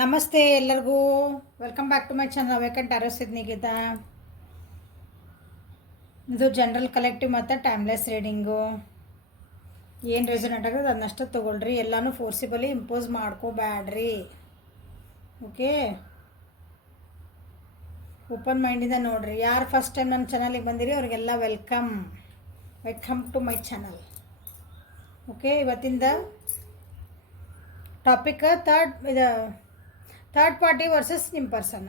ನಮಸ್ತೆ ಎಲ್ಲರಿಗೂ. Welcome back to my channel ಅವೇಕಂಟ್ ಆರೋ ಸಿದ್ನಿಗಿತ. ಇದು ಜನರಲ್ ಕಲೆಕ್ಟಿವ್ ಮತ್ತು ಟೈಮ್ಲೆಸ್ ರೀಡಿಂಗು. ಏನು ರೆಸೊನೇಟ್ ಆಗೋದು ಅದನ್ನಷ್ಟು ತೊಗೊಳ್ರಿ. ಎಲ್ಲನೂ ಫೋರ್ಸಿಬಲಿ ಇಂಪೋಸ್ ಮಾಡ್ಕೋಬ್ಯಾಡ್ರಿ. ಓಕೆ, ಓಪನ್ ಮೈಂಡಿಂದ ನೋಡಿರಿ. ಯಾರು ಫಸ್ಟ್ ಟೈಮ್ ನನ್ನ ಚಾನಲಿಗೆ ಬಂದಿರಿ ಅವರಿಗೆಲ್ಲ welcome to my channel. Okay, ಇವತ್ತಿಂದ ಟಾಪಿಕ್ ಥರ್ಡ್ ಪಾರ್ಟಿ ವರ್ಸಸ್ ನಿಮ್ಮ ಪರ್ಸನ್.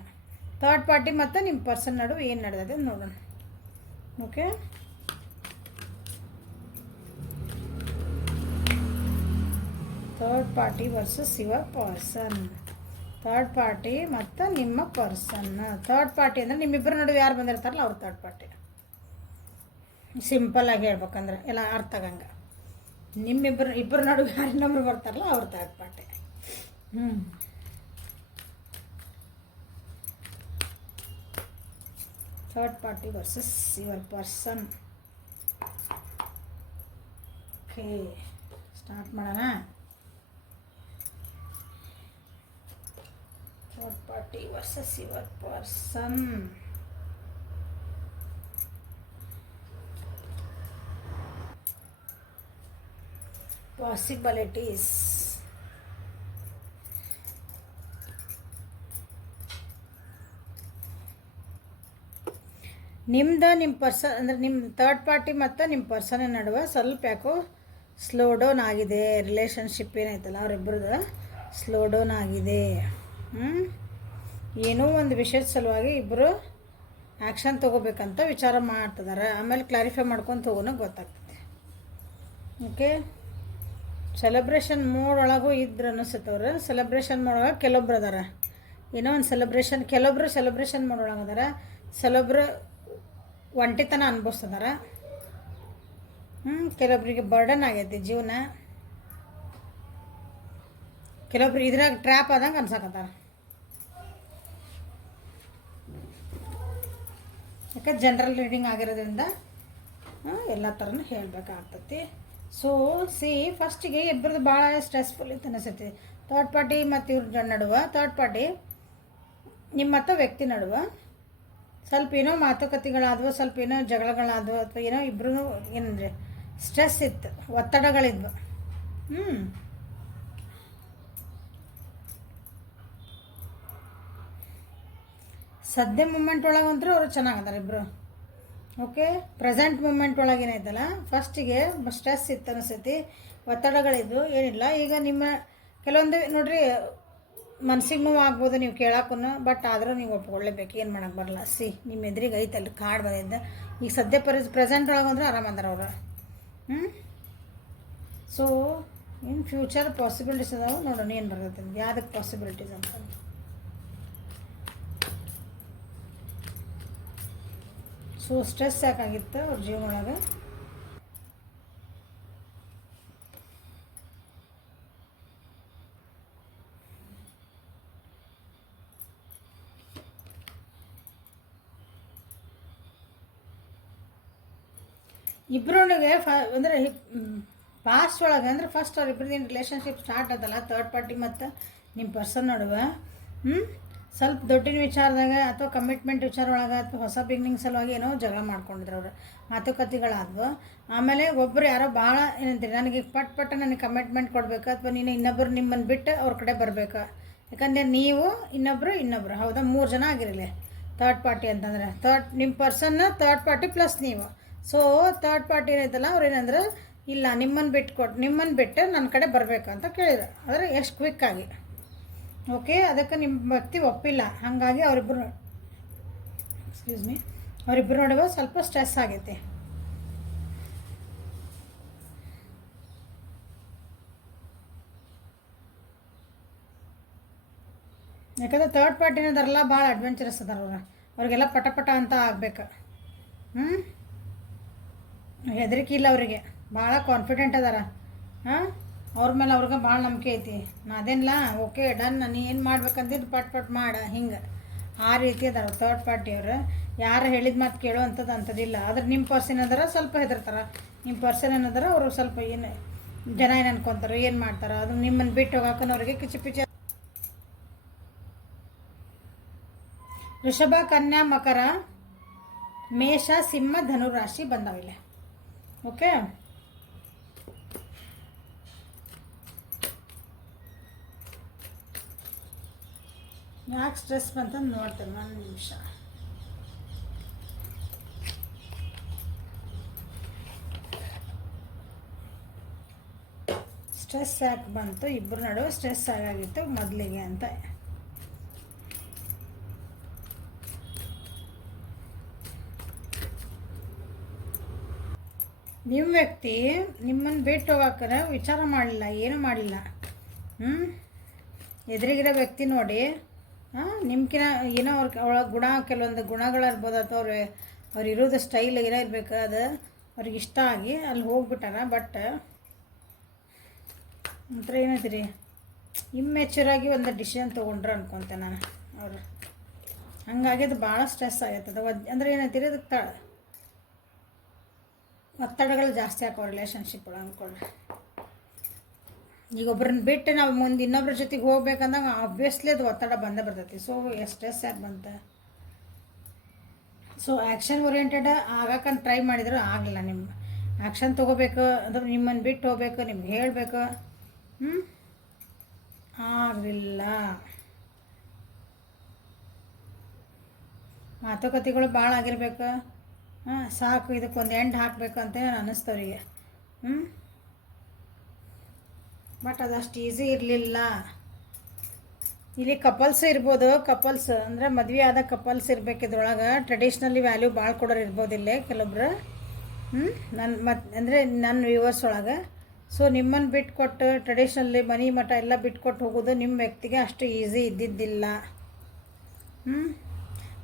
ಥರ್ಡ್ ಪಾರ್ಟಿ ಮತ್ತು ನಿಮ್ಮ ಪರ್ಸನ್ ನಡುವೆ ಏನು ನಡೆದಿದೆ ನೋಡೋಣ. Okay, third party versus your person. Third party ಮತ್ತು ನಿಮ್ಮ ಪರ್ಸನ್. ಥರ್ಡ್ ಪಾರ್ಟಿ ಅಂದರೆ ನಿಮ್ಮಿಬ್ಬರ ನಡುವೆ ಯಾರು ಬಂದಿರ್ತಾರಲ್ಲ ಅವ್ರು ಥರ್ಡ್ ಪಾರ್ಟಿ. ಸಿಂಪಲ್ಲಾಗಿ ಹೇಳ್ಬೇಕಂದ್ರೆ ಎಲ್ಲ ಅರ್ಥ ಆಗಂಗೆ. ಇಬ್ಬರ ನಡುವೆ ಯಾರು ಇನ್ನೊಬ್ರು ಬರ್ತಾರಲ್ಲ ಅವ್ರು third party. Third party versus your person. Okay, start ಮಾಡೋಣ. Third party versus your person. Possibilities. ನಿಮ್ಮ ಪರ್ಸನ್ ಅಂದರೆ ನಿಮ್ಮ ಥರ್ಡ್ ಪಾರ್ಟಿ ಮತ್ತು ನಿಮ್ಮ ಪರ್ಸನ್ ನಡುವೆ ಸ್ವಲ್ಪ ಯಾಕೋ ಸ್ಲೋ ಡೌನ್ ಆಗಿದೆ. ರಿಲೇಷನ್ಶಿಪ್ ಏನೈತಲ್ಲ ಅವರಿಬ್ಬರದು ಸ್ಲೋ ಡೌನ್ ಆಗಿದೆ. ಏನೋ ಒಂದು ವಿಷಯದ ಸಲುವಾಗಿ ಇಬ್ಬರು ಆ್ಯಕ್ಷನ್ ತೊಗೋಬೇಕಂತ ವಿಚಾರ ಮಾಡ್ತಿದ್ದಾರೆ. ಆಮೇಲೆ ಕ್ಲಾರಿಫೈ ಮಾಡ್ಕೊಂಡು ತೊಗೋಣ ಗೊತ್ತಾಗ್ತದೆ. ಓಕೆ, ಸೆಲೆಬ್ರೇಷನ್ ಮೋಡ್ ಒಳಗೂ ಇದ್ರು ಅನಿಸುತ್ತವ್ರು. ಸೆಲೆಬ್ರೇಷನ್ ಮೋಡ್ ಒಳಗೆ ಕೆಲವೊಬ್ರು ಅದಾರ. ಏನೋ ಒಂದು ಕೆಲವೊಬ್ರು ಸೆಲೆಬ್ರೇಷನ್ ಮೋಡ್ ಒಳಗೆ ಅದಾರ. ಕೆಲವೊಬ್ರು ಒಂಟಿತನ ಅನುಭವಿಸ್ತದಾರ. ಕೆಲವೊಬ್ರಿಗೆ ಬರ್ಡನ್ ಆಗೈತಿ ಜೀವನ. ಕೆಲವೊಬ್ರು ಇದ್ರಾಗ ಟ್ರ್ಯಾಪ್ ಆದಂಗೆ ಅನ್ಸಕತ್ತಾರ. ಯಾಕೆ ಜನರಲ್ ರೀಡಿಂಗ್ ಆಗಿರೋದ್ರಿಂದ ಎಲ್ಲ ಥರನೂ ಹೇಳಬೇಕಾಗ್ತತಿ. ಸೊ ಫಸ್ಟಿಗೆ ಇಬ್ಬರದು ಭಾಳ ಸ್ಟ್ರೆಸ್ಫುಲ್ ಇತ್ತು ಅನಿಸ್ತೈತಿ. ಥರ್ಡ್ ಪಾರ್ಟಿ ಮತ್ತು ಇವ್ರ ನಡುವೆ, ಥರ್ಡ್ ಪಾರ್ಟಿ ನಿಮ್ಮ ಮತ್ತು ವ್ಯಕ್ತಿ ನಡುವೆ ಸ್ವಲ್ಪ ಏನೋ ಮಾತುಕತೆಗಳಾದವು, ಸ್ವಲ್ಪ ಏನೋ ಜಗಳಗಳಾದವು, ಅಥವಾ ಏನೋ ಇಬ್ಬರೂ ಏನಂದರೆ ಸ್ಟ್ರೆಸ್ ಇತ್ತು, ಒತ್ತಡಗಳಿದ್ವು. ಸದ್ಯ ಮೂಮೆಂಟ್ ಒಳಗಂತೂ ಅವರು ಚೆನ್ನಾಗದಾರೆ ಇಬ್ಬರು. ಓಕೆ, ಪ್ರೆಸೆಂಟ್ ಮೂಮೆಂಟ್ ಒಳಗೆ ಏನಾಯ್ತಲ್ಲ, ಫಸ್ಟಿಗೆ ಸ್ಟ್ರೆಸ್ ಇತ್ತು ಅನಿಸ್ತೈತಿ, ಒತ್ತಡಗಳಿದ್ದು ಏನಿಲ್ಲ. ಈಗ ನಿಮ್ಮ ಕೆಲವೊಂದು ನೋಡ್ರಿ ಮನ್ಸಿಗೆ ನೋವು ಆಗ್ಬೋದು ನೀವು ಕೇಳಕ್ಕೂ, ಬಟ್ ಆದರೂ ನೀವು ಒಪ್ಕೊಳ್ಳೇಬೇಕು. ಏನು ಮಾಡೋಕ್ಕೆ ಬರಲ್ಲ. ನಿಮ್ಮ ಎದುರಿಗೆ ಐತಲ್ಲಿ ಕಾರ್ಡ್ ಬಂದಿದ್ದ. ಈಗ ಸದ್ಯ ಪ್ರೆಸೆಂಟ್ ಒಳಗಂದ್ರೆ ಆರಾಮಂದಾರ ಅವರು. ಸೊ ಇನ್ ಫ್ಯೂಚರ್ ಪಾಸಿಬಿಲಿಟೀಸ್ ಅದಾವೆ. ನೋಡೋಣ ಏನು ಬರ್ತೈತೆ ನಿಮ್ಗೆ, ಯಾವುದಕ್ಕೆ ಪಾಸಿಬಿಲಿಟೀಸ್ ಅಂತ. ಸೊ ಸ್ಟ್ರೆಸ್ ಯಾಕಾಗಿತ್ತು ಅವ್ರ ಜೀವನ ಒಳಗೆ. ಇಬ್ಬರೊಳಗೆ ಅಂದರೆ ಪಾಸ್ಟ್ ಒಳಗೆ ಅಂದರೆ ಫಸ್ಟ್ ಅವ್ರಿಬ್ರದ್ದು ರಿಲೇಷನ್ಶಿಪ್ ಸ್ಟಾರ್ಟ್ ಆದಲ್ಲ ಥರ್ಡ್ ಪಾರ್ಟಿ ಮತ್ತು ನಿಮ್ಮ ಪರ್ಸನ್ ನಡುವೆ ಸ್ವಲ್ಪ ದೊಡ್ಡಿನ ವಿಚಾರದಾಗ ಅಥವಾ ಕಮಿಟ್ಮೆಂಟ್ ವಿಚಾರ ಒಳಗೆ ಅಥವಾ ಹೊಸ ಬಿಗ್ನಿಂಗ್ ಸಲುವಾಗಿ ಏನೋ ಜಗಳ ಮಾಡ್ಕೊಂಡಿದ್ರು ಅವರು, ಮಾತುಕತೆಗಳಾದವು. ಆಮೇಲೆ ಒಬ್ಬರು ಯಾರೋ ಭಾಳ ಏನಂತೀರಿ, ನನಗೆ ಪಟ್ ನನಗೆ ಕಮಿಟ್ಮೆಂಟ್ ಕೊಡಬೇಕು, ಅಥವಾ ನೀನು ಇನ್ನೊಬ್ಬರು ನಿಮ್ಮನ್ನು ಬಿಟ್ಟು ಅವ್ರ ಕಡೆ ಬರಬೇಕು. ಯಾಕಂದರೆ ನೀವು ಇನ್ನೊಬ್ಬರು ಹೌದಾ, 3 ಜನ ಆಗಿರಲಿ ಥರ್ಡ್ ಪಾರ್ಟಿ ಅಂತಂದರೆ. ನಿಮ್ಮ ಪರ್ಸನ್ನ ಥರ್ಡ್ ಪಾರ್ಟಿ ಪ್ಲಸ್ ನೀವು. ಸೊ ಥರ್ಡ್ ಪಾರ್ಟಿ ಏನೈತಲ್ಲ ಅವ್ರು ಏನಂದ್ರೆ, ಇಲ್ಲ ನಿಮ್ಮನ್ನು ಬಿಟ್ಟು ನನ್ನ ಕಡೆ ಬರಬೇಕು ಅಂತ ಕೇಳಿದ್ರು. ಆದರೆ ಎಷ್ಟು ಕ್ವಿಕ್ಕಾಗಿ. ಓಕೆ, ಅದಕ್ಕೆ ನಿಮ್ಮ ವ್ಯಕ್ತಿ ಒಪ್ಪಿಲ್ಲ. ಹಾಗಾಗಿ ಅವರಿಬ್ಬರು ನಡುವೆ ಸ್ವಲ್ಪ ಸ್ಟ್ರೆಸ್ ಆಗೈತೆ. ಯಾಕಂದರೆ ಥರ್ಡ್ ಪಾರ್ಟಿನದಾರಲ್ಲ ಭಾಳ ಅಡ್ವೆಂಚರಸ್ ಅದಾರ ಅವ್ರಿಗೆಲ್ಲ ಪಟ ಅಂತ ಆಗ್ಬೇಕು. ಹೆದರಿಕೆ ಇಲ್ಲ ಅವರಿಗೆ, ಭಾಳ ಕಾನ್ಫಿಡೆಂಟ್ ಅದಾರ. ಅವ್ರ ಮೇಲೆ ಅವ್ರಿಗೆ ಭಾಳ ನಂಬಿಕೆ ಐತಿ. ಅದೇನಿಲ್ಲ, ಓಕೆ ಡನ್, ನಾನು ಏನು ಮಾಡ್ಬೇಕಂತಿದ್ದು ಪಟ್ ಮಾಡ, ಹಿಂಗೆ ಆ ರೀತಿ ಅದಾರ ಥರ್ಡ್ ಪಾರ್ಟಿಯವರು. ಯಾರು ಹೇಳಿದ ಮಾತು ಕೇಳೋ ಅಂಥದ್ದಿಲ್ಲ. ಆದ್ರೆ ನಿಮ್ಮ ಪರ್ಸನ್ ಅದಾರ ಸ್ವಲ್ಪ ಹೆದರ್ತಾರೆ. ನಿಮ್ಮ ಪರ್ಸನ್ ಏನದಾರ ಅವರು ಸ್ವಲ್ಪ ಏನು ಜನ ಏನು ಅನ್ಕೊತಾರೆ, ಏನು ಮಾಡ್ತಾರೆ, ಅದು ನಿಮ್ಮನ್ನು ಬಿಟ್ಟು ಹೋಗಾಕನ ಅವ್ರಿಗೆ ಕಿಚಿ ವೃಷಭ, ಕನ್ಯಾ, ಮಕರ, ಮೇಷ, ಸಿಂಹ, ಧನು ರಾಶಿ ಬಂದಾವಿಲ್ಲ. ಓಕೆ, ಯಾಕೆ ಸ್ಟ್ರೆಸ್ ಬಂತಂದು ನೋಡ್ತೇನೆ ಒಂದು ನಿಮಿಷ. ಸ್ಟ್ರೆಸ್ ಯಾಕೆ ಬಂತು, ಇಬ್ಬರು ನಡುವೆ ಸ್ಟ್ರೆಸ್ ಆಗಾಗಿತ್ತು ಮೊದಲಿಗೆ ಅಂತ. ನಿಮ್ಮ ವ್ಯಕ್ತಿ ನಿಮ್ಮನ್ನು ಬಿಟ್ಟು ಹೋಗಾಕರ ವಿಚಾರ ಮಾಡಲಿಲ್ಲ, ಏನೂ ಮಾಡಿಲ್ಲ. ಎದುರಿಗಿರೋ ವ್ಯಕ್ತಿ ನೋಡಿ, ನಿಮ್ಕಿನ ಏನೋ ಒಳಗೆ ಗುಣ, ಕೆಲವೊಂದು ಗುಣಗಳಿರ್ಬೋದು, ಅಥವಾ ಅವ್ರು ಇರೋದು ಸ್ಟೈಲ್ ಏನೋ ಇರಬೇಕು, ಅದು ಅವ್ರಿಗೆ ಇಷ್ಟ ಆಗಿ ಅಲ್ಲಿ ಹೋಗ್ಬಿಟ್ಟಾರ. ಬಟ್ ಒಂಥರ ಏನೈತಿ ಇಮ್ಮೆಚ್ಯೂರಾಗಿ ಒಂದು ಡಿಸಿಷನ್ ತೊಗೊಂಡ್ರು ಅನ್ಕೊತೆ ನಾನು. ಅವರು ಹಂಗಾಗಿ ಅದು ಭಾಳ ಸ್ಟ್ರೆಸ್ ಆಗೈತೆ. ಅದು ಅಂದರೆ ಏನೈತಿರಿ, ಅದಕ್ಕೆ ಒತ್ತಡಗಳು ಜಾಸ್ತಿ ಹಾಕೋ ರಿಲೇಷನ್ಶಿಪ್ ಒಳಗೆ ಅಂದ್ಕೊಂಡ್ರೆ. ಈಗ ಒಬ್ರನ್ನ ಬಿಟ್ಟು ನಾವು ಮುಂದೆ ಇನ್ನೊಬ್ರ ಜೊತೆಗೆ ಹೋಗ್ಬೇಕಂದಾಗ ಆಬ್ವಿಯಸ್ಲಿ ಅದು ಒತ್ತಡ ಬಂದೇ ಬರ್ತೈತಿ. ಸೊ ಸ್ಟ್ರೆಸ್ ಯಾಕೆ ಬಂತ? ಸೊ ಆ್ಯಕ್ಷನ್ ಓರಿಯೆಂಟೆಡ್ ಆಗಕ್ಕಂತ ಟ್ರೈ ಮಾಡಿದ್ರು ಆಗಲಿಲ್ಲ. ನಿಮ್ಮ ಆ್ಯಕ್ಷನ್ ತೊಗೋಬೇಕು ಅಂದ್ರೆ ನಿಮ್ಮನ್ನು ಬಿಟ್ಟು ಹೋಗ್ಬೇಕು, ನಿಮ್ಗೆ ಹೇಳಬೇಕು, ಆಗಲಿಲ್ಲ. ಮಾತುಕತೆಗಳು ಭಾಳ ಆಗಿರ್ಬೇಕು. ಸಾಕು, ಇದಕ್ಕೊಂದು ಎಂಡ್ ಹಾಕಬೇಕು ಅಂತ ಅನ್ನಿಸ್ತವ್ರಿಗೆ. ಬಟ್ ಅದಷ್ಟು ಈಸಿ ಇರಲಿಲ್ಲ. ಇಲ್ಲಿ ಕಪಲ್ಸ್ ಇರ್ಬೋದು, ಕಪಲ್ಸ್ ಅಂದರೆ ಮದುವೆ ಆದ ಕಪಲ್ಸ್ ಇರ್ಬೇಕು. ಇದ್ರೊಳಗೆ ಟ್ರೆಡಿಷ್ನಲಿ ವ್ಯಾಲ್ಯೂ ಭಾಳ ಕೊಡೋರು ಇರ್ಬೋದು ಇಲ್ಲೇ ಕೆಲವೊಬ್ರು. ಅಂದರೆ ನನ್ನ ವ್ಯೂವರ್ಸ್ ಒಳಗೆ. ಸೊ ನಿಮ್ಮನ್ನು ಬಿಟ್ಕೊಟ್ಟು ಟ್ರೆಡಿಷ್ನಲ್ಲಿ ಮನೆ ಮಠ ಎಲ್ಲ ಬಿಟ್ಕೊಟ್ಟು ಹೋಗೋದು ನಿಮ್ಮ ವ್ಯಕ್ತಿಗೆ ಅಷ್ಟು ಈಸಿ ಇದ್ದಿದ್ದಿಲ್ಲ.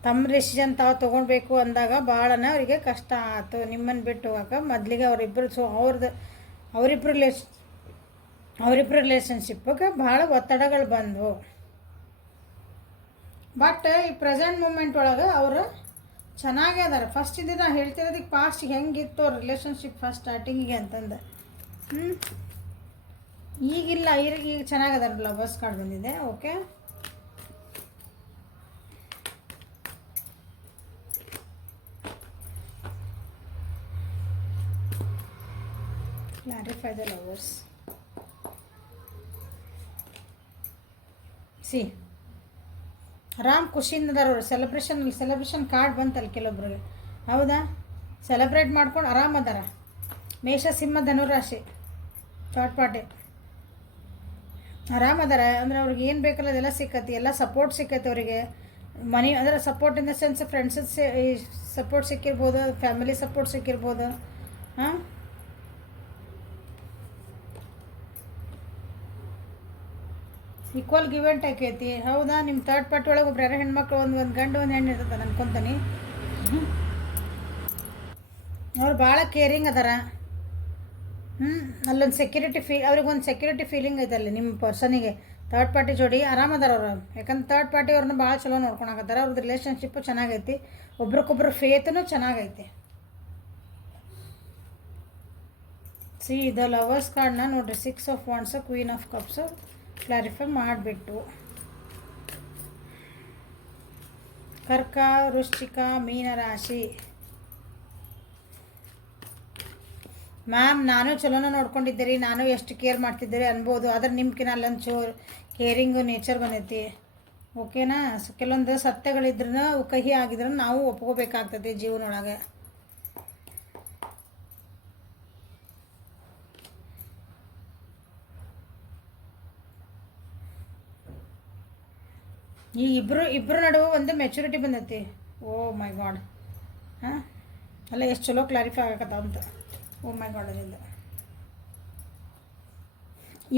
ತಮ್ಮ ಡಿಸಿಷನ್ ತಾವು ತೊಗೊಳ್ಬೇಕು ಅಂದಾಗ ಭಾಳನೇ ಅವರಿಗೆ ಕಷ್ಟ ಆಯಿತು ನಿಮ್ಮನ್ನು ಬಿಟ್ಟು ಹೋಗಾಕ. ಮೊದಲಿಗೆ ಅವರಿಬ್ಬರು, ಸೊ ಅವರಿಬ್ಬರು ರಿಲೇಷನ್ಶಿಪ್ಗೆ ಭಾಳ ಒತ್ತಡಗಳು ಬಂದವು. ಬಟ್ ಈ ಪ್ರೆಸೆಂಟ್ ಮೂಮೆಂಟ್ ಒಳಗೆ ಅವರು ಚೆನ್ನಾಗೇ ಅದಾರೆ. ಫಸ್ಟಿಂದ ನಾನು ಹೇಳ್ತಿರೋದಕ್ಕೆ ಪಾಸ್ಟ್ ಹೆಂಗಿತ್ತು ಅವ್ರ ರಿಲೇಷನ್ಶಿಪ್ ಫಸ್ಟ್ ಸ್ಟಾರ್ಟಿಂಗಿಗೆ ಅಂತಂದು. ಈಗಿಲ್ಲ, ಈಗ ಚೆನ್ನಾಗದಾರ. ಲವರ್ಸ್ ಕಾರ್ಡ್ ಬಂದಿದೆ. Okay, clarify the lovers. C ಆರಾಮ್ ಖುಷಿಯಿಂದ ಅದಾರ. ಸೆಲೆಬ್ರೇಷನ್ ಕಾರ್ಡ್ ಬಂತಲ್ಲ ಕೆಲವೊಬ್ರಿಗೆ, ಹೌದಾ? ಸೆಲೆಬ್ರೇಟ್ ಮಾಡ್ಕೊಂಡು ಆರಾಮ್ ಅದಾರ. ಮೇಷ, ಸಿಂಹ, ಧನುರಾಶಿ ಥರ್ಡ್ ಪಾರ್ಟಿ ಆರಾಮ್ ಅದಾರ. ಅಂದರೆ ಅವ್ರಿಗೆ ಏನು ಬೇಕಲ್ಲ ಅದೆಲ್ಲ ಸಿಕ್ಕತಿ, ಎಲ್ಲ ಸಪೋರ್ಟ್ ಸಿಕ್ಕೈತೆ ಅವರಿಗೆ. ಮನಿ ಅಂದರೆ support in the sense friends support ಸಿಕ್ಕಿರ್ಬೋದು, ಫ್ಯಾಮಿಲಿ ಸಪೋರ್ಟ್ ಸಿಕ್ಕಿರ್ಬೋದು. ಈಕ್ವಲ್ ಗಿವ್ ಆ್ಯಂಡ್ ಟೇಕ್ ಐತಿ, ಹೌದಾ? ನಿಮ್ಮ ಥರ್ಡ್ ಪಾರ್ಟಿ ಒಳಗೆ ಒಬ್ರು ಯಾರೋ ಹೆಣ್ಮಕ್ಳು ಒಂದು ಗಂಡು ಒಂದು ಹೆಣ್ಣು ಇರ್ತದೆ ಅನ್ಕೊತೀನಿ. ಅವ್ರು ಭಾಳ ಕೇರಿಂಗ್ ಅದಾರ. ಅಲ್ಲೊಂದು ಸೆಕ್ಯೂರಿಟಿ ಅವ್ರಿಗೊಂದು ಸೆಕ್ಯೂರಿಟಿ ಫೀಲಿಂಗ್ ಐತಲ್ಲಿ ನಿಮ್ಮ ಪರ್ಸನಿಗೆ. ಥರ್ಡ್ ಪಾರ್ಟಿ ಜೋಡಿ ಆರಾಮ್ ಅದಾರ ಅವ್ರು. ಯಾಕಂದ್ರೆ ಥರ್ಡ್ ಪಾರ್ಟಿ ಅವ್ರನ್ನ ಭಾಳ ಚಲೋ ನೋಡ್ಕೊಳಕತ್ತಾರ. ಅವ್ರದ್ದು ರಿಲೇಷನ್ಶಿಪ್ಪು ಚೆನ್ನಾಗೈತಿ, ಒಬ್ರಿಗೊಬ್ರು ಫೇತೂ ಚೆನ್ನಾಗೈತಿ. ಸಿ ದ ಲವರ್ಸ್ ಕಾರ್ಡ್ನ ನೋಡಿರಿ, 6 of wands, queen of cups clarify ಮಾಡಿಬಿಟ್ಟು. ಕರ್ಕ, ವೃಶ್ಚಿಕ, ಮೀನರಾಶಿ. ಮ್ಯಾಮ್ ನಾನು ಚಲೋನ ನೋಡ್ಕೊಂಡಿದ್ದೀರಿ, ನಾನು ಎಷ್ಟು ಕೇರ್ ಮಾಡ್ತಿದ್ದೀರಿ ಅನ್ಬೋದು. ಆದ್ರೆ ನಿಮ್ಕಿನ ಅಲ್ಲೊಂದು ಕೇರಿಂಗು ನೇಚರ್ ಬಂದೈತಿ. ಓಕೆನಾ? ಕೆಲವೊಂದು ಸತ್ಯಗಳಿದ್ರೂ ಅವು ಕಹಿ ಆಗಿದ್ರೂ ನಾವು ಒಪ್ಕೋಬೇಕಾಗ್ತದೆ ಜೀವನೊಳಗೆ. ಈ ಇಬ್ಬರು ನಡುವೆ ಒಂದು ಮೆಚುರಿಟಿ ಬಂದೈತಿ. ಓ ಮೈ ಗಾಡ್. ಅಲ್ಲ ಎಷ್ಟು ಚಲೋ ಕ್ಲಾರಿಫೈ ಆಗಕತ್ತ ಅಂತ. ಓ ಮೈ ಗಾಡ್. ಅದರಿಂದ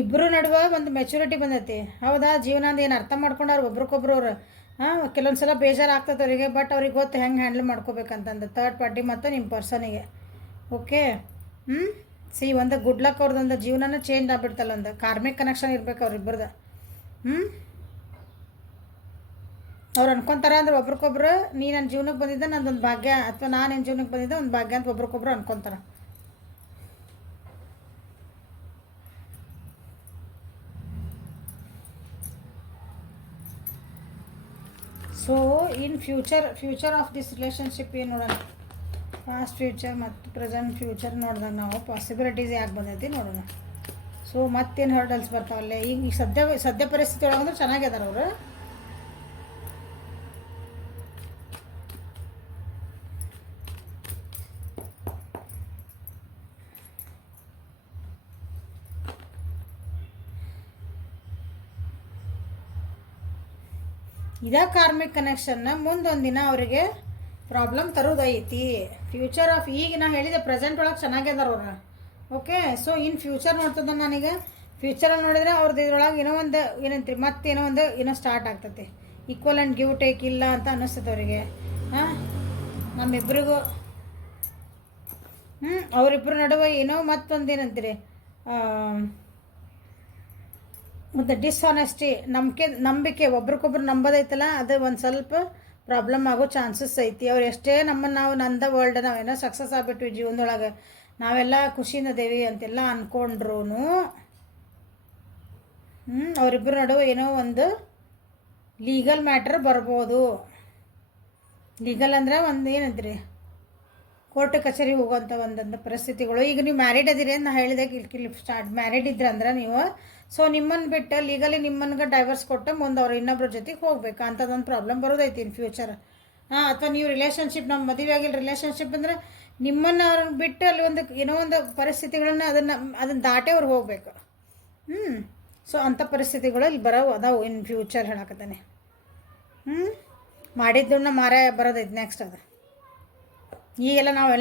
ಇಬ್ಬರು ನಡುವೆ ಒಂದು ಮೆಚುರಿಟಿ ಬಂದೈತಿ, ಹೌದಾ? ಜೀವನ ಅಂದ ಏನು ಅರ್ಥ ಮಾಡ್ಕೊಂಡವ್ರು ಒಬ್ರಿಗೊಬ್ರು. ಅವ್ರು ಕೆಲವೊಂದು ಸಲ ಬೇಜಾರು ಆಗ್ತದೆ ಅವರಿಗೆ, ಬಟ್ ಅವ್ರಿಗೆ ಗೊತ್ತು ಹೆಂಗೆ ಹ್ಯಾಂಡಲ್ ಮಾಡ್ಕೋಬೇಕಂತಂದು ಥರ್ಡ್ ಪಾರ್ಟಿ ಮತ್ತು ನಿಮ್ಮ ಪರ್ಸನಿಗೆ. ಓಕೆ, ಸಿ ಒಂದು ಗುಡ್ ಲಕ್ ಅವ್ರದ್ದೊಂದು ಜೀವನನೇ ಚೇಂಜ್ ಆಗ್ಬಿಡ್ತಲ್ಲ, ಒಂದು ಕಾರ್ಮಿಕ್ ಕನೆಕ್ಷನ್ ಇರ್ಬೇಕು ಅವ್ರಿಬ್ಬರ್ದು. ಅವ್ರು ಅನ್ಕೊತಾರ ಅಂದ್ರೆ ಒಬ್ರಿಗೊಬ್ರು, ನೀ ನನ್ನ ಜೀವನಕ್ಕೆ ಬಂದಿದ್ದ ನಂದೊಂದು ಭಾಗ್ಯ, ಅಥವಾ ನಾನು ನನ್ನ ಜೀವನಕ್ಕೆ ಬಂದಿದ್ದ ಒಂದು ಭಾಗ್ಯ ಅಂತ ಒಬ್ರಿಗೊಬ್ರು ಅನ್ಕೊತಾರ. So in future of this relationship ಏನು ನೋಡೋಣ. ಪಾಸ್ಟ್ ಫ್ಯೂಚರ್ ಮತ್ತು ಪ್ರೆಸೆಂಟ್ ಫ್ಯೂಚರ್ ನೋಡಿದಾಗ ನಾವು ಪಾಸಿಬಿಲಿಟೀಸ್ ಯಾಕೆ ಬಂದೈತಿ ನೋಡೋಣ. ಸೊ ಮತ್ತೇನು ಹರ್ಡಲ್ಸ್ ಬರ್ತಾವಲ್ಲೇ ಈಗ ಸದ್ಯ ಪರಿಸ್ಥಿತಿ ಒಳಗಂದ್ರೆ ಚೆನ್ನಾಗಿದ್ದಾರೆ ಅವರು. ಇದೇ ಕಾರ್ಮಿಕ್ ಕನೆಕ್ಷನ್ನ ಮುಂದೊಂದು ದಿನ ಅವರಿಗೆ ಪ್ರಾಬ್ಲಮ್ ತರೋದೈತಿ. ಫ್ಯೂಚರ್ ಆಫ್ ಈಗ ನಾ ಹೇಳಿದೆ ಪ್ರೆಸೆಂಟ್ ಒಳಗೆ ಚೆನ್ನಾಗ್ಯದಾರ ಅವ್ರ. ಓಕೆ, ಸೊ ಇನ್ ಫ್ಯೂಚರ್ ನೋಡ್ತದ ನನಗೆ. ಫ್ಯೂಚರಲ್ಲಿ ನೋಡಿದ್ರೆ ಅವ್ರದ್ದು ಇದ್ರೊಳಗೆ ಏನೋ ಒಂದು ಏನಂತೀರಿ ಮತ್ತೇನೋ ಒಂದು ಏನೋ ಸ್ಟಾರ್ಟ್ ಆಗ್ತೈತಿ. ಈಕ್ವಲ್ ಆ್ಯಂಡ್ ಗಿವ್ ಟೇಕ್ ಇಲ್ಲ ಅಂತ ಅನ್ನಿಸ್ತದೆ ಅವರಿಗೆ. ಹಾಂ, ನಮ್ಮಿಬ್ಬರಿಗೂ ಅವರಿಬ್ಬರ ನಡುವೆ ಏನೋ ಮತ್ತೊಂದು ಏನಂತೀರಿ ಮತ್ತು ಡಿಸ್ಆನೆಸ್ಟಿ, ನಂಬಿಕೆ ಒಬ್ರಿಗೊಬ್ರು ನಂಬೋದೈತಲ್ಲ ಅದು ಒಂದು ಸ್ವಲ್ಪ ಪ್ರಾಬ್ಲಮ್ ಆಗೋ ಚಾನ್ಸಸ್ ಐತಿ. ಅವ್ರು ಎಷ್ಟೇ ನಮ್ಮನ್ನು ನಾವು ನಂದ ವರ್ಲ್ಡ್ ನಾವೇನೋ ಸಕ್ಸಸ್ ಆಗಿಬಿಟ್ವಿ ಜೀವನದೊಳಗೆ, ನಾವೆಲ್ಲ ಖುಷಿಯಿಂದ ದೇವಿ ಅಂತೆಲ್ಲ ಅಂದ್ಕೊಂಡ್ರು ಅವರಿಬ್ಬರ ನಡುವೆ ಏನೋ ಒಂದು ಲೀಗಲ್ ಮ್ಯಾಟ್ರ್ ಬರ್ಬೋದು. ಲೀಗಲ್ ಅಂದರೆ ಒಂದು ಏನಂತೀರಿ ಕೋರ್ಟ್ ಕಚೇರಿ ಹೋಗುವಂಥ ಒಂದೊಂದು ಪರಿಸ್ಥಿತಿಗಳು. ಈಗ ನೀವು ಮ್ಯಾರಿಡ್ ಅದೀರಿ ಅಂತ ನಾ ಹೇಳಿದೆ, ಸ್ಟಾರ್ಟ್ ಮ್ಯಾರಿಡ್ ಇದ್ರಂದ್ರೆ ನೀವು, ಸೊ ನಿಮ್ಮನ್ನು ಬಿಟ್ಟು ಲೀಗಲಿ ನಿಮ್ಮನ್ಗೆ ಡೈವರ್ಸ್ ಕೊಟ್ಟು ಮುಂದೆ ಅವ್ರು ಇನ್ನೊಬ್ರ ಜೊತೆಗೆ ಹೋಗ್ಬೇಕು ಅಂಥದ್ದೊಂದು ಪ್ರಾಬ್ಲಮ್ ಬರೋದೈತಿ ಇನ್ ಫ್ಯೂಚರ್. ಅಥವಾ ನೀವು ರಿಲೇಷನ್ಶಿಪ್, ನಮ್ಮ ಮದುವೆ ಆಗಿಲ್ಲ ರಿಲೇಷನ್ಶಿಪ್ ಅಂದರೆ ನಿಮ್ಮನ್ನು ಅವ್ರನ್ನ ಬಿಟ್ಟು ಅಲ್ಲಿ ಒಂದು ಏನೋ ಒಂದು ಪರಿಸ್ಥಿತಿಗಳನ್ನ ಅದನ್ನು ದಾಟೇ ಅವ್ರು ಹೋಗಬೇಕು. ಸೊ ಅಂಥ ಪರಿಸ್ಥಿತಿಗಳು ಇಲ್ಲಿ ಅದಾವು ಇನ್ ಫ್ಯೂಚರ್ ಹೇಳಕತ್ತಾನೆ. ಮಾಡಿದ್ದನ್ನ ಮಾರ ಬರೋದೈತಿ ನೆಕ್ಸ್ಟ್ ಅದು. ಈಗೆಲ್ಲ ನಾವು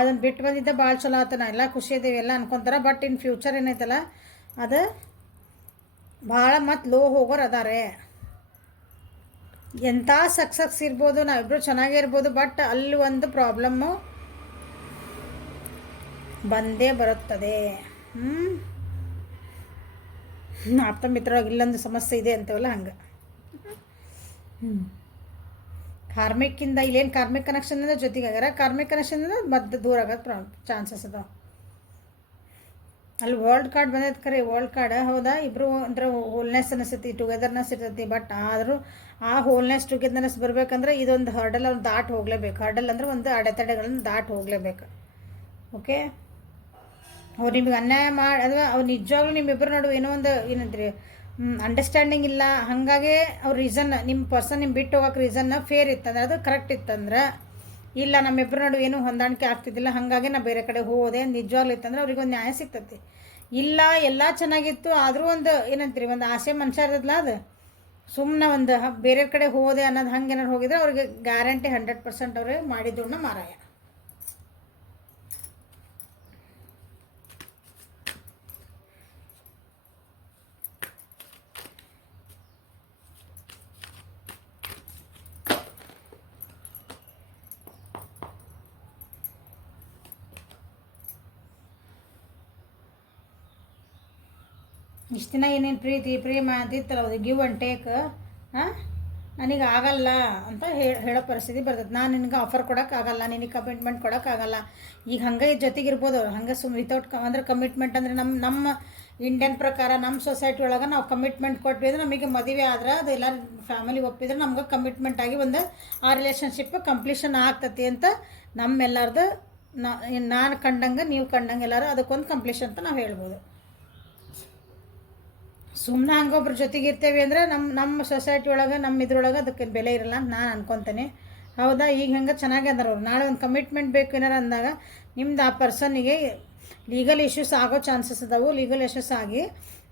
ಅದನ್ನು ಬಿಟ್ಟು ಬಂದಿದ್ದೆ ಭಾಳ ಚಲೋ ಆತ, ನಾ ಎಲ್ಲ ಖುಷಿ ಇದ್ದೀವಿ ಎಲ್ಲ ಅನ್ಕೊತಾರೆ. ಬಟ್ ಇನ್ ಫ್ಯೂಚರ್ ಏನೈತಲ್ಲ ಅದು ಭಾಳ ಮತ್ತು ಲೋ ಹೋಗೋರು ಅದಾರೆ. ಎಂಥ ಸಕ್ಸಸ್ ಇರ್ಬೋದು, ನಾವಿಬ್ಬರು ಚೆನ್ನಾಗೇ ಇರ್ಬೋದು, ಬಟ್ ಅಲ್ಲಿ ಒಂದು ಪ್ರಾಬ್ಲಮ್ಮು ಬಂದೇ ಬರುತ್ತದೆ. ಆಪ್ತ ಮಿತ್ರವಾಗಿ ಇಲ್ಲೊಂದು ಸಮಸ್ಯೆ ಇದೆ ಅಂತವಲ್ಲ ಹಂಗೆ. ಕಾರ್ಮಿಕ್ಕಿಂದ ಇಲ್ಲೇನು ಕಾರ್ಮಿಕ್ ಕನೆಕ್ಷನ್ನಿಂದ ಜೊತೆಗೆ ಆಗ್ಯಾರ, ಕಾರ್ಮಿಕ್ ಕನೆಕ್ಷನ್ನಿಂದ ಮತ್ತೆ ದೂರ ಆಗೋದು ಚಾನ್ಸಸ್ ಅದಾವೆ. ಅಲ್ಲಿ ವರ್ಲ್ಡ್ ಕಾರ್ಡ್ ಬಂದೈತೆ ಖರೆ, ವರ್ಲ್ಡ್ ಕಾರ್ಡ್ ಹೌದಾ, ಇಬ್ಬರು ಅಂದ್ರೆ ಹೋಲ್ನೆಸ್ ಅನಿಸ್ತೈತಿ, ಟುಗೆದರ್ನೆಸ್ ಇರ್ತೈತಿ. ಬಟ್ ಆದರೂ ಆ ಹೋಲ್ನೆಸ್ ಟುಗೆದರ್ನೆಸ್ ಬರಬೇಕಂದ್ರೆ ಇದೊಂದು ಹರ್ಡಲ್ ಅವ್ರು ದಾಟ್ ಹೋಗಲೇಬೇಕು. ಹರ್ಡಲ್ ಅಂದ್ರೆ ಒಂದು ಅಡೆತಡೆಗಳನ್ನು ದಾಟ್ ಹೋಗಲೇಬೇಕು. ಓಕೆ, ಅವ್ರು ನಿಮಗೆ ಅನ್ಯಾಯ ಮಾಡಿ ಅಥವಾ ಅವ್ರು ನಿಜವಾಗ್ಲೂ ನಿಮ್ಮಿಬ್ಬರು ನಡುವೆ ಏನೋ ಒಂದು ಏನಂತೀರಿ ಅಂಡರ್ಸ್ಟ್ಯಾಂಡಿಂಗ್ ಇಲ್ಲ, ಹಾಗಾಗಿ ಅವ್ರ ರೀಸನ್ ನಿಮ್ಮ ಪರ್ಸನ್ ನಿಮ್ಮ ಬಿಟ್ಟು ಹೋಗೋಕೆ ರೀಸನ್ನ ಫೇರ್ ಇತ್ತಂದ್ರೆ ಅದು ಕರೆಕ್ಟ್ ಇತ್ತಂದ್ರೆ, ಇಲ್ಲ ನಮ್ಮಿಬ್ಬರ ನಡುವೆ ಏನೂ ಹೊಂದಾಣಿಕೆ ಆಗ್ತಿದ್ದಿಲ್ಲ ಹಾಗಾಗಿ ನಾ ಬೇರೆ ಕಡೆ ಹೋದೆ ನಿಜವಾಗ್ಲೂ ಇತ್ತಂದ್ರೆ ಅವ್ರಿಗೊಂದು ನ್ಯಾಯ ಸಿಗ್ತೈತಿ. ಇಲ್ಲ ಎಲ್ಲ ಚೆನ್ನಾಗಿತ್ತು ಆದರೂ ಒಂದು ಏನಂತೀರಿ ಒಂದು ಆಸೆ ಮನುಷ್ಯ ಇರೋದಿಲ್ಲ, ಅದು ಸುಮ್ಮನೆ ಒಂದು ಬೇರೆ ಕಡೆ ಹೋದೆ ಅನ್ನೋದು ಹಂಗೆ ಏನಾರು ಹೋಗಿದ್ರೆ ಅವ್ರಿಗೆ ಗ್ಯಾರಂಟಿ 100% ಅವ್ರಿಗೆ ಮಾಡಿದ್ದನ್ನ ಮಾರಾಯ. ಇಷ್ಟು ದಿನ ಏನೇನು ಪ್ರೀತಿ ಪ್ರೇಮ ಅಂತಿತ್ತಲ್ಲ ಅದು ಗಿವ್ ಆ್ಯಂಡ್ ಟೇಕ್, ನನಗೆ ಆಗಲ್ಲ ಅಂತ ಹೇಳೋ ಪರಿಸ್ಥಿತಿ ಬರ್ತದೆ. ನಾನು ನಿನಗೆ ಆಫರ್ ಕೊಡೋಕ್ಕಾಗಲ್ಲ, ನಿನಗೆ ಕಮಿಟ್ಮೆಂಟ್ ಕೊಡೋಕ್ಕಾಗಲ್ಲ. ಈಗ ಹಂಗೆ ಜೊತೆಗಿರ್ಬೋದು ಅವ್ರು ಹಂಗೆ ವಿತೌಟ್ ಅಂದ್ರೆ ಕಮಿಟ್ಮೆಂಟ್ ಅಂದರೆ ನಮ್ಮ ಇಂಡಿಯನ್ ಪ್ರಕಾರ ನಮ್ಮ ಸೊಸೈಟಿ ಒಳಗೆ ನಾವು ಕಮಿಟ್ಮೆಂಟ್ ಕೊಟ್ವಿ ಅಂದರೆ ನಮಗೆ ಮದುವೆ ಆದ್ರೆ ಅದು ಎಲ್ಲ ಫ್ಯಾಮಿಲಿ ಒಪ್ಪಿದ್ರೆ ನಮ್ಗೆ ಕಮಿಟ್ಮೆಂಟ್ ಆಗಿ ಒಂದು ಆ ರಿಲೇಷನ್ಶಿಪ್ ಕಂಪ್ಲೀಷನ್ ಆಗ್ತತಿ ಅಂತ ನಮ್ಮೆಲ್ಲರದು ನಾನು ಕಂಡಂಗೆ ನೀವು ಕಂಡಂಗೆ ಎಲ್ಲರೂ ಅದಕ್ಕೊಂದು ಕಂಪ್ಲೀಷನ್ ಅಂತ ನಾವು ಹೇಳ್ಬೋದು. ಸುಮ್ಮನೆ ಹಂಗೊಬ್ರ ಜೊತೆಗೆ ಇರ್ತೇವೆ ಅಂದರೆ ನಮ್ಮ ಸೊಸೈಟಿ ಒಳಗೆ ನಮ್ಮ ಇದ್ರೊಳಗೆ ಅದಕ್ಕೆ ಬೆಲೆ ಇರಲ್ಲ ಅಂತ ನಾನು ಅನ್ಕೊತೇನೆ. ಹೌದಾ, ಈಗ ಹಂಗೆ ಚೆನ್ನಾಗಿ ಅದಾರ ಅವ್ರು. ನಾಳೆ ಒಂದು ಕಮಿಟ್ಮೆಂಟ್ ಬೇಕು ಏನಾರು ಅಂದಾಗ ನಿಮ್ದು ಆ ಪರ್ಸನ್ನಿಗೆ ಲೀಗಲ್ ಇಶ್ಯೂಸ್ ಆಗೋ ಚಾನ್ಸಸ್ ಅದಾವು. ಲೀಗಲ್ ಇಶ್ಯೂಸ್ ಆಗಿ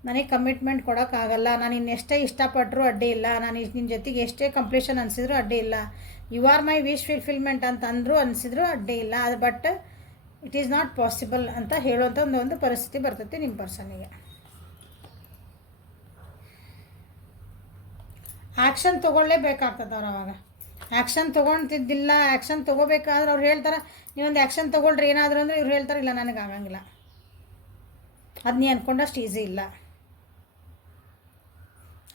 ನನಗೆ ಕಮಿಟ್ಮೆಂಟ್ ಕೊಡೋಕ್ಕಾಗಲ್ಲ, ನಾನು ಇನ್ನೆಷ್ಟೇ ಇಷ್ಟಪಟ್ಟರು ಅಡ್ಡಿ ಇಲ್ಲ, ನಾನು ನಿನ್ನ ಜೊತೆಗೆ ಎಷ್ಟೇ ಕಂಪ್ಲೀಷನ್ ಅನಿಸಿದ್ರು ಅಡ್ಡಿ ಇಲ್ಲ, you are my wish fulfilment ಅಂತ ಅಂದರೂ ಅನಿಸಿದ್ರು ಅಡ್ಡಿ ಇಲ್ಲ, ಅದು but it is not possible ಅಂತ ಹೇಳುವಂಥ ಒಂದು ಪರಿಸ್ಥಿತಿ ಬರ್ತೈತಿ ನಿಮ್ಮ ಪರ್ಸನ್ನಿಗೆ. ಆ್ಯಕ್ಷನ್ ತೊಗೊಳ್ಳೇಬೇಕಾಗ್ತದೆ ಅವ್ರು. ಅವಾಗ ಆ್ಯಕ್ಷನ್ ತೊಗೊಳ್ತಿದ್ದಿಲ್ಲ, ಆ್ಯಕ್ಷನ್ ತೊಗೋಬೇಕಾದ್ರೆ ಅವ್ರು ಹೇಳ್ತಾರೆ ನೀವೊಂದು ಆ್ಯಕ್ಷನ್ ತೊಗೊಳ್ರಿ ಏನಾದರೂ ಅಂದರೆ ಇವ್ರು ಹೇಳ್ತಾರೆ ಇಲ್ಲ ನನಗೆ ಆಗಂಗಿಲ್ಲ, ಅದು ನೀ ಅಂದ್ಕೊಂಡಷ್ಟು ಈಸಿ ಇಲ್ಲ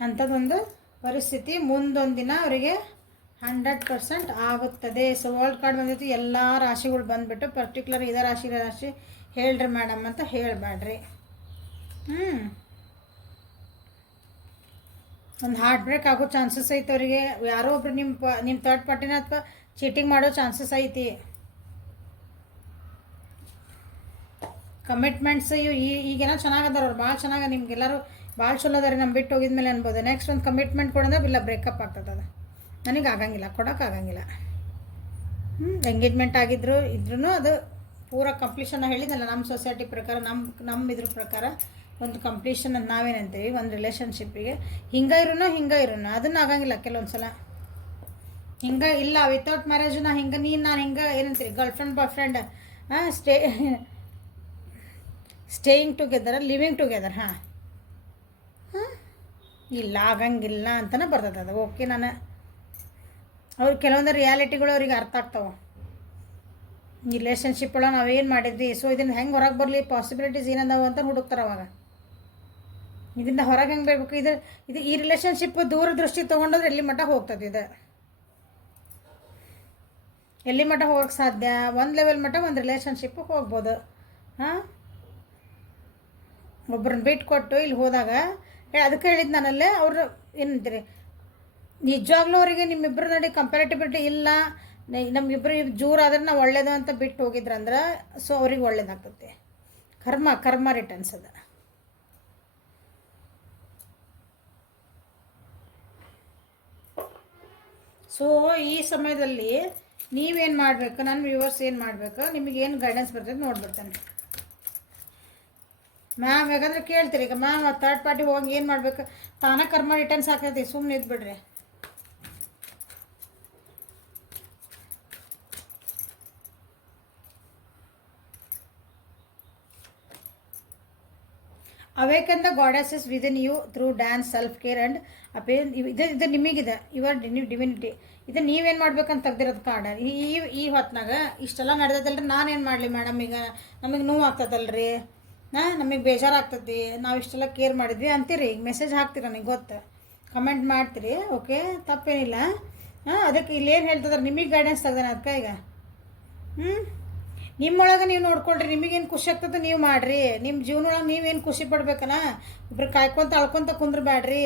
ಅಂಥದ್ದೊಂದು ಪರಿಸ್ಥಿತಿ ಮುಂದೊಂದು ದಿನ ಅವರಿಗೆ 100% ಆಗುತ್ತದೆ. ಸೊ ವರ್ಲ್ಡ್ ಕಾರ್ಡ್ ಬಂದೈತಿ, ಎಲ್ಲ ರಾಶಿಗಳು ಬಂದುಬಿಟ್ಟು ಪರ್ಟಿಕ್ಯುಲರ್ ಇದೇ ರಾಶಿ ಹೇಳ್ರಿ ಮೇಡಮ್ ಅಂತ ಹೇಳಬೇಡ್ರಿ. ಒಂದು ಹಾರ್ಟ್ ಬ್ರೇಕ್ ಆಗೋ ಚಾನ್ಸಸ್ ಐತೆ ಅವರಿಗೆ. ಯಾರೋ ಒಬ್ರು ನಿಮ್ಮ ಥರ್ಡ್ ಪಾರ್ಟಿನ ಅಥವಾ ಚೀಟಿಂಗ್ ಮಾಡೋ ಚಾನ್ಸಸ್ ಐತಿ. ಕಮಿಟ್ಮೆಂಟ್ಸ್ ಈಗೇನೋ ಚೆನ್ನಾಗದಾರ ಅವ್ರು, ಭಾಳ ಚೆನ್ನಾಗ, ನಿಮ್ಗೆಲ್ಲರೂ ಭಾಳ ಚಲೋ ಅದಾರೆ, ನಮ್ಮ ಬಿಟ್ಟು ಹೋಗಿದ್ಮೇಲೆ ಅನ್ಬೋದು. ನೆಕ್ಸ್ಟ್ ಒಂದು ಕಮಿಟ್ಮೆಂಟ್ ಕೊಡೋದ್ರೆ ಇಲ್ಲ ಬ್ರೇಕಪ್ ಆಗ್ತದೆ. ಅದು ನನಗೆ ಆಗಂಗಿಲ್ಲ, ಕೊಡೋಕ್ಕಾಗಂಗಿಲ್ಲ. ಎಂಗೇಜ್ಮೆಂಟ್ ಆಗಿದ್ರು ಇದ್ರೂ ಅದು ಪೂರ ಕಂಪ್ಲೀಷನ್ ಹೇಳಿದ್ನಲ್ಲ, ನಮ್ಮ ಸೊಸೈಟಿ ಪ್ರಕಾರ, ನಮ್ಮ ಇದ್ರ ಪ್ರಕಾರ ಒಂದು ಕಂಪ್ಲೀಷನ್ ಅಂತ ನಾವೇನಂತೀವಿ ಒಂದು ರಿಲೇಷನ್ಶಿಪ್ಪಿಗೆ. ಹಿಂಗೆ ಇರೋಣ ಅದನ್ನು ಆಗಂಗಿಲ್ಲ ಕೆಲವೊಂದು ಸಲ. ಹಿಂಗೆ ಇಲ್ಲ ವಿತೌಟ್ ಮ್ಯಾರೇಜ್ ನಾ ಹಿಂಗೆ ನಾನು ಹಿಂಗೆ ಏನಂತೀರಿ girlfriend boyfriend staying together living together. ಹಾಂ ಇಲ್ಲ ಆಗಂಗಿಲ್ಲ ಅಂತಲೇ ಬರ್ತದೆ ಅದು. ಓಕೆ, ನಾನು ಅವ್ರಿಗೆ ಕೆಲವೊಂದು ರಿಯಾಲಿಟಿಗಳು ಅವ್ರಿಗೆ ಅರ್ಥ ಆಗ್ತಾವೆ. ರಿಲೇಷನ್ಶಿಪ್ ಒಳಗೆ ನಾವೇನು ಮಾಡಿದ್ವಿ, ಸೊ ಇದನ್ನು ಹೆಂಗೆ ಹೊರಗೆ ಬರಲಿ, ಪಾಸಿಬಿಲಿಟೀಸ್ ಏನದಾವ ಅಂತ ಹುಡುಕ್ತಾರೆ ಅವಾಗ. ಇದರಿಂದ ಹೊರಗೆ ಹೆಂಗೆ ಬರಬೇಕು, ಇದು ಈ ರಿಲೇಷನ್ಶಿಪ್ ದೂರದೃಷ್ಟಿ ತೊಗೊಂಡೋದ್ರೆ ಎಲ್ಲಿ ಮಟ್ಟ ಹೋಗ್ತದೆ. ಇದು ಎಲ್ಲಿ ಮಟ್ಟ ಹೋಗಕ್ಕೆ ಸಾಧ್ಯ, ಒಂದು ಲೆವೆಲ್ ಮಟ್ಟ ಒಂದು ರಿಲೇಷನ್ಶಿಪ್ಪಿಗೆ ಹೋಗ್ಬೋದು. ಹಾಂ, ಒಬ್ಬರನ್ನ ಬಿಟ್ಟು ಕೊಟ್ಟು ಇಲ್ಲಿ ಹೋದಾಗ ಅದಕ್ಕೆ ಹೇಳಿದ್ದು ನಾನಲ್ಲೇ, ಅವರು ಏನಂತೀರಿ ನಿಜವಾಗ್ಲೂ ಅವರಿಗೆ ನಿಮ್ಮಿಬ್ಬರ ನಡಿ ಕಂಪ್ಯಾರಿಟಿಬಿಲಿಟಿ ಇಲ್ಲ, ನಮ್ಮಿಬ್ಬರು ಜೂರಾದ್ರೆ ನಾವು ಒಳ್ಳೇದು ಅಂತ ಬಿಟ್ಟು ಹೋಗಿದ್ರಂದ್ರೆ ಸೊ ಅವ್ರಿಗೆ ಒಳ್ಳೇದಾಗ್ತದೆ. ಕರ್ಮ ರಿಟರ್ನ್ಸ್ ಅದ. ಸೊ ಈ ಸಮಯದಲ್ಲಿ ನೀವೇನು ಮಾಡಬೇಕು, ನನ್ನ ವ್ಯೂವರ್ಸ್ ಏನು ಮಾಡಬೇಕು, ನಿಮಗೇನು ಗೈಡೆನ್ಸ್ ಬರ್ತದೆ ನೋಡ್ಬಿಡ್ತಾನೆ ಮ್ಯಾಮ್. ಯಾಕಂದ್ರೆ ಕೇಳ್ತೀರಿ ಈಗ ಮ್ಯಾಮ್ ಥರ್ಡ್ ಪಾರ್ಟಿ ಹೋಗಿ ಏನು ಮಾಡ್ಬೇಕು, ತಾನೇ ಕರ್ಮ ರಿಟರ್ನ್ಸ್ ಹಾಕೈತಿ, ಸುಮ್ಮನೆ ಇದ್ಬಿಡ್ರಿ. Awaken the goddesses within you through dance, self care and open. ಇದು ನಿಮಗಿದೆ, ಯುವರ್ ಡಿವಿನಿಟಿ. ಇದು ನೀವೇನು ಮಾಡ್ಬೇಕಂತ ತೆಗ್ದಿರೋದು ಕಾರ್ಡ್. ಈ ಹೊತ್ನಾಗ ಇಷ್ಟೆಲ್ಲ ನಡೆದದಲ್ರಿ, ನಾನೇನು ಮಾಡಲಿ ಮೇಡಮ್, ಈಗ ನಮಗೆ ನೋವು ಆಗ್ತದಲ್ರಿ, ನಮಗೆ ಬೇಜಾರಾಗ್ತದೆ, ನಾವು ಇಷ್ಟೆಲ್ಲ ಕೇರ್ ಮಾಡಿದ್ವಿ ಅಂತೀರಿ. ಈಗ ಮೆಸೇಜ್ ಹಾಕ್ತೀರ, ನನಗೆ ಗೊತ್ತು, ಕಮೆಂಟ್ ಮಾಡ್ತೀರಿ, ಓಕೆ, ತಪ್ಪೇನಿಲ್ಲ. ಅದಕ್ಕೆ ಇಲ್ಲೇನು ಹೇಳ್ತದಾರೆ, ನಿಮಗೆ ಗೈಡೆನ್ಸ್ ತೆಗ್ದಾನೆ ಅದಕ್ಕೆ. ಈಗ ನಿಮ್ಮೊಳಗೆ ನೀವು ನೋಡ್ಕೊಳ್ರಿ, ನಿಮಗೇನು ಖುಷಿ ಆಗ್ತದೆ ನೀವು ಮಾಡಿರಿ. ನಿಮ್ಮ ಜೀವನೊಳಗೆ ನೀವೇನು ಖುಷಿ ಪಡ್ಬೇಕನ, ಇಬ್ರು ಕಾಯ್ಕೊತ ಅಳ್ಕೊತ ಕುಂದ್ರಬೇಡ್ರಿ.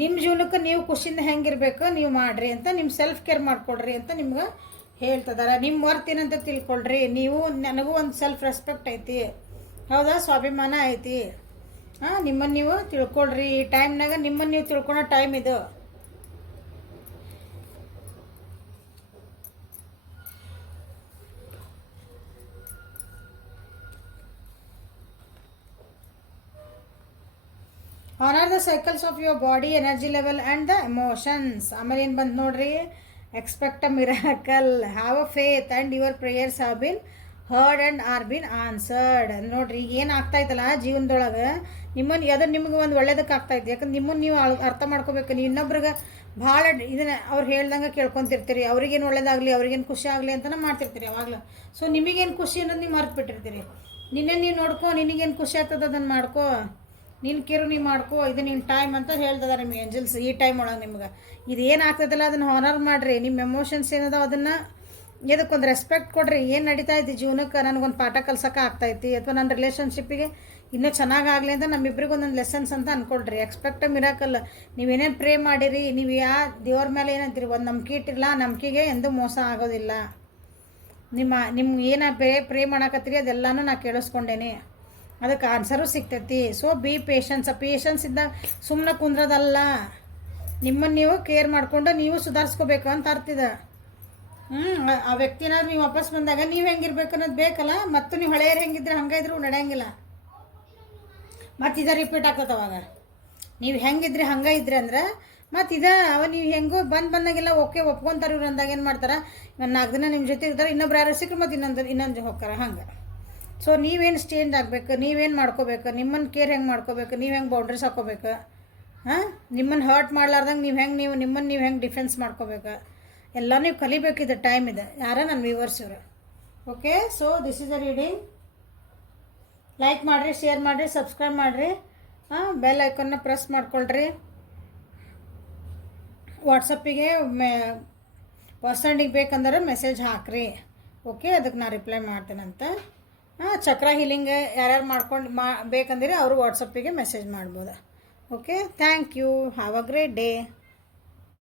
ನಿಮ್ಮ ಜೀವನಕ್ಕೆ ನೀವು ಖುಷಿಯಿಂದ ಹೆಂಗಿರ್ಬೇಕು ನೀವು ಮಾಡಿರಿ ಅಂತ, ನಿಮ್ಮ ಸೆಲ್ಫ್ ಕೇರ್ ಮಾಡ್ಕೊಳ್ರಿ ಅಂತ ನಿಮ್ಗೆ ಹೇಳ್ತಿದಾರೆ. ನಿಮ್ಮ ವರ್ತ್ ಏನಂತ ತಿಳ್ಕೊಳ್ರಿ. ನೀವು ನನಗೂ ಒಂದು ಸೆಲ್ಫ್ ರೆಸ್ಪೆಕ್ಟ್ ಐತಿ, ಹೌದಾ, ಸ್ವಾಭಿಮಾನ ಐತಿ. ನಿಮ್ಮನ್ನು ನೀವು ತಿಳ್ಕೊಳ್ರಿ. ಈ ಟೈಮ್ನಾಗ ನಿಮ್ಮನ್ನು ನೀವು ತಿಳ್ಕೊಳೋ ಟೈಮ್ ಇದು. Honour the cycles of your body, energy level and the emotions. ಆಮೇಲೆ ಏನು ಬಂದು ನೋಡ್ರಿ, expect a miracle, have a faith and your prayers have been heard and R bin answered. ನೋಡ್ರಿ, ಈಗ ಏನು ಆಗ್ತಾಯಿತ್ತಲ್ಲ ಜೀವನದೊಳಗೆ, ನಿಮಗೆ ಒಂದು ಒಳ್ಳೇದಕ್ಕೆ ಆಗ್ತಾಯಿತ್ತು. ಯಾಕಂದ್ರೆ ನಿಮ್ಮನ್ನು ನೀವು ಅರ್ಥ ಮಾಡ್ಕೋಬೇಕು. ನೀವು ಇನ್ನೊಬ್ರಿಗೆ ಭಾಳ ಇದನ್ನ ಅವ್ರು ಹೇಳ್ದಂಗೆ ಕೇಳ್ಕೊತಿರ್ತೀರಿ. ಅವ್ರಿಗೇನು ಒಳ್ಳೇದಾಗಲಿ, ಅವ್ರಿಗೇನು ಖುಷಿ ಆಗಲಿ ಅಂತಲೇ ಮಾಡ್ತಿರ್ತೀರಿ ಯಾವಾಗಲೂ. ಸೊ ನಿಮಗೇನು ಖುಷಿ ಅನ್ನೋದು ನೀವು ಮರ್ತು ಬಿಟ್ಟಿರ್ತೀರಿ. ನಿನ್ನೆ ನೀವು ನೋಡ್ಕೊ, ನಿನಗೇನು ಖುಷಿ ಆಗ್ತದೆ ಅದನ್ನು ಮಾಡ್ಕೋ, ನಿನ್ನ ಕೇರು ನೀವು ಮಾಡ್ಕೋ, ಇದು ನಿನ್ನ ಟೈಮ್ ಅಂತ ಹೇಳ್ತದ ನಿಮ್ಗೆ ಏಂಜಲ್ಸ್. ಈ ಟೈಮ್ ಒಳಗೆ ನಿಮ್ಗೆ ಇದು ಏನು ಆಗ್ತದಲ್ಲ ಅದನ್ನು ಹಾನರ್ ಮಾಡಿರಿ. ನಿಮ್ಮ ಎಮೋಷನ್ಸ್ ಏನದ ಅದನ್ನು ಇದಕ್ಕೊಂದು ರೆಸ್ಪೆಕ್ಟ್ ಕೊಡ್ರಿ. ಏನು ನಡೀತಾ ಇತ್ತು ಜೀವನಕ್ಕೆ, ನನಗೊಂದು ಪಾಠ ಕಲ್ಸೋಕೆ ಆಗ್ತೈತಿ, ಅಥವಾ ನನ್ನ ರಿಲೇಷನ್ಶಿಪ್ಪಿಗೆ ಇನ್ನೂ ಚೆನ್ನಾಗಾಗಲಿ ಅಂತ ನಮ್ಮಿಬ್ಬರಿಗೆ ಒಂದೊಂದು ಲೆಸನ್ಸ್ ಅಂತ ಅಂದ್ಕೊಳ್ರಿ. Expect miracle. ನೀವೇನೇನು ಪ್ರೇ ಮಾಡಿರಿ, ನೀವು ದೇವ್ರ ಮೇಲೆ ಏನಂತೀರಿ, ಒಂದು ನಂಬಿಕೆ ಇಟ್ಟಿರಲ್ಲ, ನಂಬಿಕೆಗೆ ಎಂದೂ ಮೋಸ ಆಗೋದಿಲ್ಲ. ನಿಮ್ಗೆ ಏನು ಪ್ರೇ ಮಾಡಕತ್ತೀರಿ ಅದೆಲ್ಲನೂ ನಾ ಕೇಳಿಸ್ಕೊಂಡೇನೆ, ಅದಕ್ಕೆ ಆನ್ಸರು ಸಿಗ್ತೈತಿ. ಸೊ ಬಿ ಪೇಷನ್ಸ್ ಇದ್ದಾಗ ಸುಮ್ಮನೆ ಕುಂದ್ರದಲ್ಲ, ನಿಮ್ಮನ್ನು ನೀವು ಕೇರ್ ಮಾಡಿಕೊಂಡು ನೀವು ಸುಧಾರಿಸ್ಕೋಬೇಕು ಅಂತ ಅರ್ತಿದೆ. ಆ ವ್ಯಕ್ತಿನ ನೀವು ವಾಪಸ್ ಬಂದಾಗ ನೀವು ಹೆಂಗಿರ್ಬೇಕು ಅನ್ನೋದು ಬೇಕಲ್ಲ. ಮತ್ತು ನೀವು ಹಳೆಯರು ಹೆಂಗಿದ್ರೆ ಹಂಗೆ ಇದ್ರು ನಡೆಯಂಗಿಲ್ಲ, ಮತ್ತು ಇದು ರಿಪೀಟ್ ಆಗ್ತದೆ. ಅವಾಗ ನೀವು ಹೆಂಗಿದ್ರಿ ಹಂಗೆ ಇದ್ರಿ ಅಂದ್ರೆ ಮತ್ತು ನೀವು ಹೆಂಗೋ ಬಂದಾಗೆಲ್ಲ ಓಕೆ ಒಪ್ಕೊತಾರೆ. ಇವ್ರು ಅಂದಾಗ ಏನು ಮಾಡ್ತಾರೆ, 4 ದಿನ ನಿಮ್ಮ ಜೊತೆ ಇರ್ತಾರೆ, ಇನ್ನೊಬ್ರು ಯಾರು ಸಿಕ್ಕರು ಮತ್ತು ಇನ್ನೊಂದು ಹೋಗ್ತಾರೆ ಹಂಗೆ. ಸೊ ನೀವೇನು ಚೇಂಜ್ ಆಗಬೇಕು, ನೀವೇನು ಮಾಡ್ಕೋಬೇಕು, ನಿಮ್ಮನ್ನು ಕೇರ್ ಹೆಂಗೆ ಮಾಡ್ಕೋಬೇಕು, ನೀವು ಹೆಂಗೆ ಬೌಂಡ್ರೀಸ್ ಹಾಕ್ಕೋಬೇಕು, ನಿಮ್ಮನ್ನು ಹರ್ಟ್ ಮಾಡ್ಲಾರ್ದಂಗೆ ನಿಮ್ಮನ್ನು ನೀವು ಹೆಂಗೆ ಡಿಫೆನ್ಸ್ ಮಾಡ್ಕೋಬೇಕು, ಎಲ್ಲ ನೀವು ಕಲಿಬೇಕಿದೆ. ಟೈಮ್ ಇದೆ. ಯಾರ ನನ್ನ ವ್ಯೂವರ್ಸ್ ಇವರು. Okay, so this is a reading. Like ಮಾಡಿರಿ, ಶೇರ್ ಮಾಡಿರಿ, ಸಬ್ಸ್ಕ್ರೈಬ್ ಮಾಡಿರಿ, ಬೆಲ್ ಐಕನ್ನ ಪ್ರೆಸ್ ಮಾಡ್ಕೊಳ್ರಿ. ವಾಟ್ಸಪ್ಪಿಗೆ ಪರ್ಸನಲಿಗೆ ಬೇಕಂದ್ರೆ ಮೆಸೇಜ್ ಹಾಕ್ರಿ. ಓಕೆ, ಅದಕ್ಕೆ ನಾನು ರಿಪ್ಲೈ ಮಾಡ್ತೇನಂತ. ಚಕ್ರ ಹೀಲಿಂಗ್ ಯಾರ್ಯಾರು ಬೇಕಂದ್ರೆ ಅವರು ವಾಟ್ಸಪ್ಪಿಗೆ ಮೆಸೇಜ್ ಮಾಡ್ಬೋದು. Okay thank you have a great day.